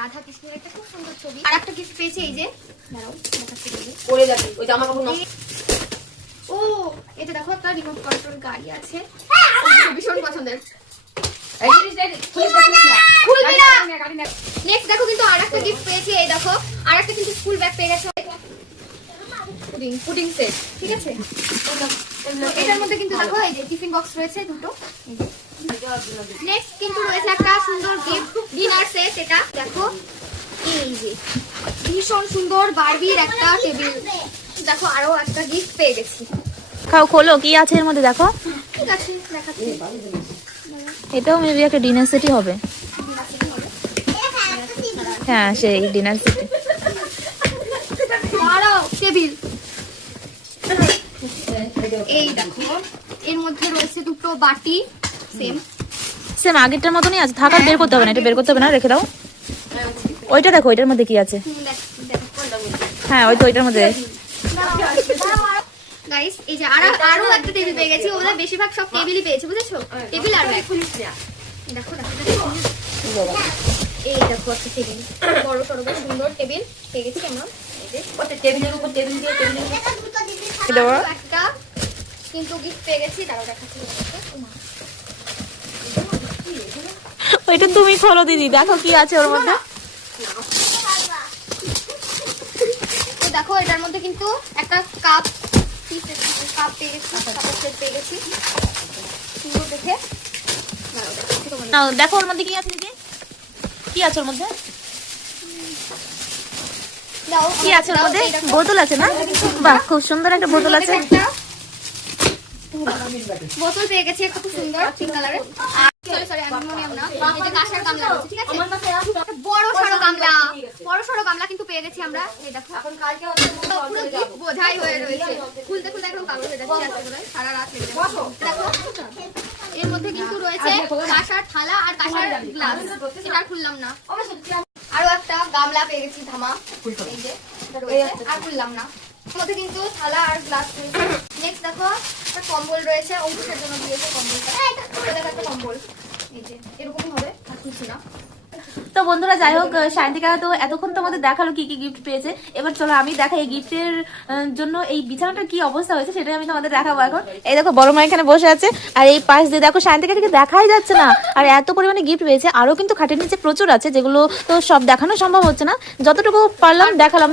রাধা কৃষ্ণের একটা খুব সুন্দর ছবি। আর একটা গিফট পেয়েছে এই যে, দাঁড়াও দেখাচ্ছি এই যে। পরে যাবে ওই জামা কাপড় নষ্ট। ও এটা দেখো একটা রিমোট কন্ট্রোল গাড়ি আছে, ভীষণ পছন্দের। এই জিনিসটা খুলবি না। খুলবি না। গাড়ি না। নেক্সট দেখো কিন্তু আরেকটা গিফট পেয়েছি, এই দেখো আরেকটা কিন্তু স্কুল ব্যাগ পেয়ে গেছে, পুডিং সেট, ঠিক আছে। এটার মধ্যে কিন্তু দেখো এই যে টিফিন বক্স রয়েছে দুটো। নেক্সট কিন্তু রয়েছে একটা সুন্দর গিফট ডিনার সেট, এটা দেখো এই যে ভীষণ সুন্দর বারবির একটা টেবিল। দেখো আরো একটা গিফট পেয়ে গেছি। খাও, খোলো কি আছে এর মধ্যে দেখো। ঠিক আছে দেখাচ্ছি। এটাও মেবি একটা ডিনার সেটই হবে। হ্যাঁ সেই ডিনার সেট। দাঁড়াও, টেবিল। এই দেখো এর মধ্যে রয়েছে দুটো বাটি, সেম সেম আগেরটার মতনই আছে। থাকার বের করতে হবে না, এটা বের করতে হবে না, রেখে দাও। ওইটা দেখো, ওইটার মধ্যে কি আছে। হ্যাঁ ওই তো ওইটার মধ্যে। গাইস এই যে আরো একটা টেবিল পেয়ে গেছি। ওরা বেশিরভাগ সব টেবিলই পেয়েছে, বুঝেছো? টেবিল আর ব্যাগ। দেখো এই দেখো একটা টেবিল, বড় সড়ো সুন্দর টেবিল পেয়ে গেছি আমরা। এই যে ওতে টেবিলের উপর টেবিল দিয়ে টেবিলের উপর একটা কিন্তু গিফট পেয়ে গেছি, দাঁড়াও দেখাচ্ছি। ওইটা তুমি খোলো দিদি, দেখো কি আছে ওর মধ্যে। তো দেখো এটার মধ্যে কিন্তু একটা কাপ পেয়ে গেছি, কাপের সেট পেয়ে গেছি সুন্দর দেখে। নাও দেখো ওর মধ্যে কি আছে দিদি, কি আছে ওর মধ্যে, দাও কি আছে ওর মধ্যে। বোতল আছে না? বাহ খুব সুন্দর একটা বোতল আছে। একটা বোতল পেয়ে গেছি একটা খুব সুন্দর পিঙ্ক কালারের। সরি অ্যালুমিনিয়াম না, এই যে কাঁসার গামলা রয়েছে, ঠিক আছে। একটা বড় সড়ো গামলা কিন্তু পেয়ে গেছি আমরা। এই দেখো এখন কালকে পুরো gift বোঝাই হয়ে রয়েছে, খুলতে খুলতে একদম কাগজ হয়ে যাচ্ছে আজকে করে সারা রাত লেগে যাবে। দেখো এর মধ্যে কিন্তু রয়েছে কাঁসার থালা আর কাঁসার গ্লাস, এটা খুললাম না। আরো একটা গামলা পেয়ে গেছি ধামা, এই যে এটা রয়েছে, আর খুললাম না। এর মধ্যে কিন্তু থালা আর গ্লাস রয়েছে। নেক্সট দেখো একটা কম্বল রয়েছে, অঙ্কুশের জন্য দিয়েছে কম্বলটা। এটা দেখো একটা কম্বল, এই যে এরকমই হবে, আর কিছু না। তো বন্ধুরা যাই হোক, সায়ন্তিকা তো এতক্ষণ তোমাদের দেখালো কি কি গিফট পেয়েছে। এবার চলো আমি দেখাই এই গিফটের জন্য এই বিছানাটার কি অবস্থা হয়েছে সেটাই আমি তোমাদের দেখাবো এখন। এই দেখো বড় মা এখানে বসে আছে, আর এই পাশ দিয়ে দেখো সায়ন্তিকাটাকে দেখাই যাচ্ছে না। আর এত পরিমাণে গিফট পেয়েছে, আরো কিন্তু খাটের নিচে প্রচুর আছে, যেগুলো তো সব দেখানো সম্ভব হচ্ছে না, যতটুকু পারলাম দেখালাম।